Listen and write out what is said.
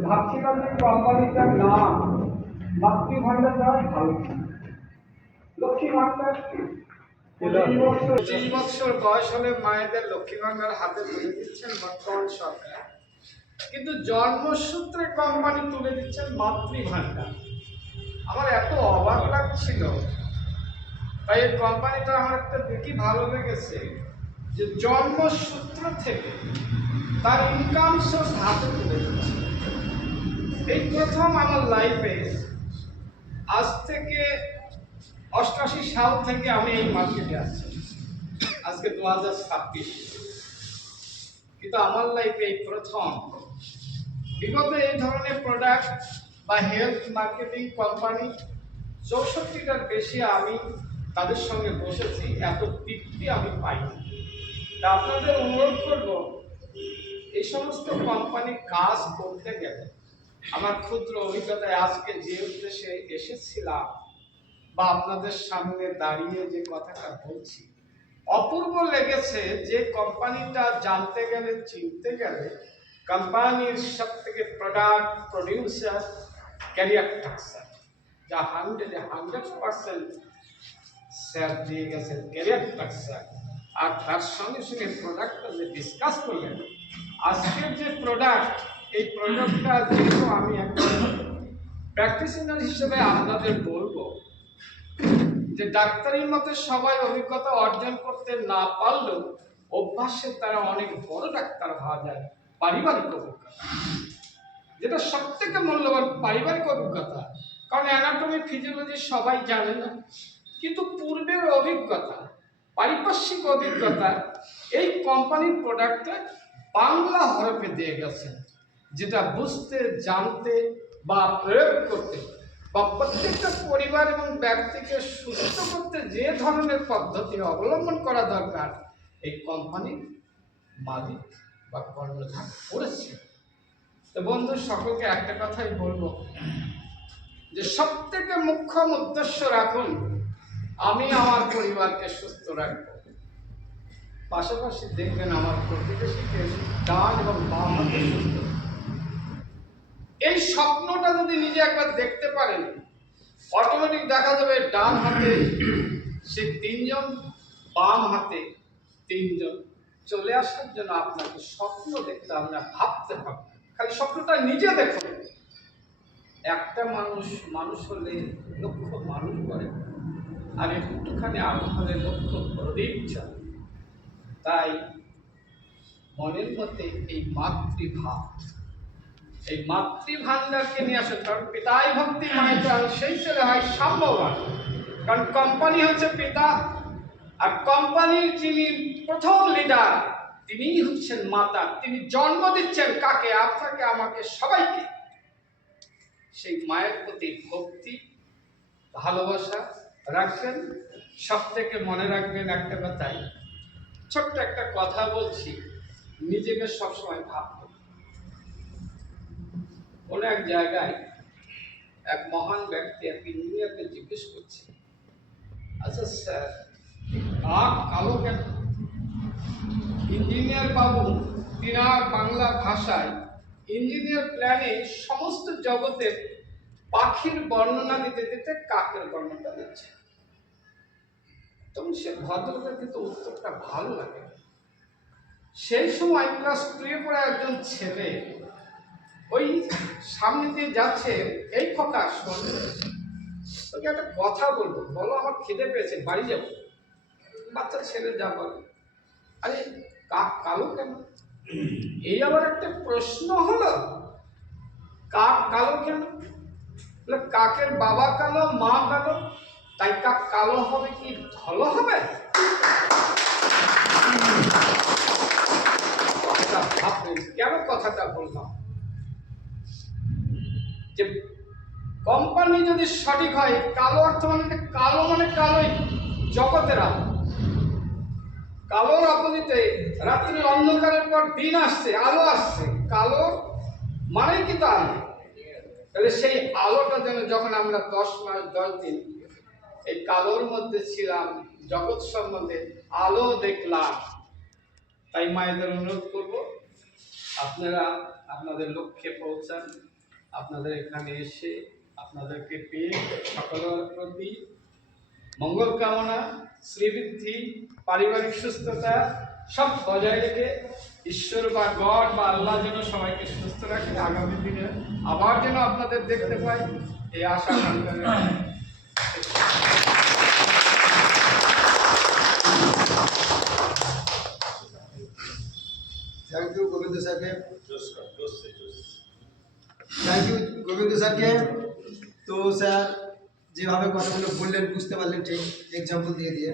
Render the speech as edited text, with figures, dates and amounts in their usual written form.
ভাবছিলাম যে কোম্পানিটার নাম মাতৃভান্ডার দেওয়াই ভালো। লক্ষ্মী ভান্ডার 25 বছর বয়স হলে মায়েদের লক্ষ্মী ভান্ডার হাতে তুলে দিচ্ছেন বর্তমান সরকার, কিন্তু জন্মসূত্রে কোম্পানি তুলে দিচ্ছেন মাতৃভান্ডার। আমার এত অবাক লাগছিল, তাই এই কোম্পানিটা আমার একটা দেখি ভালো লেগেছে যে জন্মসূত্র থেকে তার ইনকাম সোর্স হাতে তুলে দিচ্ছে। এই প্রথম আমার লাইফে, আজ থেকে 88 সাল থেকে আমি এই মার্কেটে আছি, আজকে 2026, কিন্তু আমার লাইফে এই প্রথম। বিগত এই ধরনের প্রোডাক্ট বা হেলথ মার্কেটিং কোম্পানি 64টার বেশি আমি তাদের সঙ্গে বসেছি, এত তৃপ্তি আমি পাইনি। তা আপনাদের অনুরোধ করব, এই সমস্ত কোম্পানি কাজ করতে গেলে আমার ক্ষুদ্র অভিজ্ঞতায় আজকে যে উদ্দেশ্যে এসেছিলাম বা আপনাদের সামনে দাঁড়িয়ে যে কথাটা বলছি, অপূর্ব লেগেছে যে কোম্পানিটা জানতে গেলে চিনতে গেলে কোম্পানির সব থেকে প্রোডাক্ট প্রডিউসার ক্যারিয়ার টাক্সার, যা 100% স্যার দিয়ে গেছেন ক্যারিয়ার টাক্সার, আর তার সঙ্গে সঙ্গে প্রোডাক্টটা যে ডিসকাস করলেন আজকের যে প্রোডাক্ট, এই প্রোডাক্টটা যেহেতু আমি একটা প্র্যাকটিশনার হিসেবে আপনাদের বলবো যে ডাক্তারির মতে সবাই অভিজ্ঞতা অর্জন করতে না পারলেও অভ্যাসে তারা অনেক বড় ডাক্তার হওয়া যায়। পারিবারিক অভিজ্ঞতা যেটা সব থেকে মূল্যবান, পারিবারিক অভিজ্ঞতা। কারণ অ্যানাটমি ফিজিওলজি সবাই জানে না, কিন্তু পূর্বের অভিজ্ঞতা, পারিপার্শ্বিক অভিজ্ঞতা এই কোম্পানির প্রোডাক্টে বাংলা হরফে দিয়ে গেছেন, যেটা বুঝতে, জানতে বা প্রয়োগ করতে বা প্রত্যেকটা পরিবার এবং ব্যক্তিকে সুস্থ করতে যে ধরনের পদ্ধতি অবলম্বন করা দরকার এই কোম্পানির মালিক বা কর্ণধার করেছে। তো বন্ধু, সকলকে একটা কথাই বলবো যে সব থেকে মুখ্য উদ্দেশ্য রাখুন আমি আমার পরিবারকে সুস্থ রাখবো, পাশাপাশি দেখবেন আমার প্রতিবেশীকে ডান এবং বাম হাতে সুস্থ। এই স্বপ্নটা যদি নিজে একবার দেখতে পারেন, অটোমেটিক দেখা যাবে ডান হাতে সে 3 জন, বাম হাতে 3 জন। চলে আসার জন্য আপনাকে স্বপ্ন দেখতে হবে না, ভাবতে হবে। খালি স্বপ্নটা নিজে দেখুন। একটা মানুষ হলে লক্ষ মানুষ করে, আর একটুখানি আগুন হলে লক্ষ প্রদীপ জ্বলে। তাই মনের মধ্যে এই মাতৃভাব, এই মাতৃভান্ডারকে নিয়ে আসুন। কারণ পিতাই ভক্তি মায়ের প্রাণ, সেই ছেলে হয় সাম্যবান। কারণ কোম্পানি হচ্ছে পিতা, আর কোম্পানির যিনি প্রথম লিডার তিনিই হচ্ছেন মাতা। তিনি জন্ম দিচ্ছেন কাকে? আপনাকে, আমাকে, সবাইকে। সেই মায়ের প্রতি ভক্তি, ভালোবাসা রাখবেন। সব থেকে মনে রাখবেন একটা কথাই, ছোট্ট একটা কথা বলছি, নিজেকে সবসময় ভাববেন। কোনো এক জায়গায় এক মহান ব্যক্তি এক ইঞ্জিনিয়ারকে জিজ্ঞেস করছে, আচ্ছা স্যার, কাক কালো কেন? ইঞ্জিনিয়ার বাবু তিনার বাংলা ভাষায় ইঞ্জিনিয়ার প্ল্যানে সমস্ত জগতের পাখির বর্ণনা দিতে দিতে কাকের বর্ণনা দিচ্ছে। তখন সে ভদ্রলোকের কিন্তু উত্তরটা ভালো লাগে। সেই সময় ক্লাস 2 পড়ে একজন ছেলে ওই সামনে দিয়ে যাচ্ছে, এই খোকা শোন, তোকে একটা কথা বলবো, বলো। আমার খিদে পেয়েছে, বাড়ি যাবো। বাচ্চা ছেলে যা বলে, আরে কাক কালো কেন? এই আবার একটা প্রশ্ন হলো, কাক কালো কেন? কাকের বাবা কালো, মা কালো, তাই কাক কালো হবে কি ধলো হবে? কেন কথাটা বললাম? যে কোম্পানি যদি সঠিক হয়, কালো অর্থ মানে কালো, মানে কালোই, জগতের আলো। কালোর অপোজিটে রাত্রির অন্ধকারের পর দিন আসছে, আলো আসছে। কালো মানেই কিন্তু আলো। তাহলে সেই আলোটা যেন, যখন আমরা 10 মাস 10 দিন এই কালোর মধ্যে ছিলাম, জগৎ সম্বন্ধে আলো দেখলাম। তাই মায়েদের অনুরোধ করব, আপনারা আপনাদের লক্ষ্যে পৌঁছান। আপনাদের এখানে এসে আপনাদেরকে পেয়ে সকলের প্রতি মঙ্গল কামনা, শ্রীবৃদ্ধি, পারিবারিক সুস্থতা সব বজায় রেখে ঈশ্বর বা গড বা আল্লাহ যেন সবাইকে সুস্থ রাখে, আগামী দিনে আবার যেন আপনাদের দেখতে পাই এই আশা কামনা। थैंक यू गोविंद सर के। थैंक यू गोविंद सर के। तो স্যার যেভাবে কথাগুলো বললেন বুঝতে পারলেন ঠিক এক্সাম্পল দিয়ে দিয়ে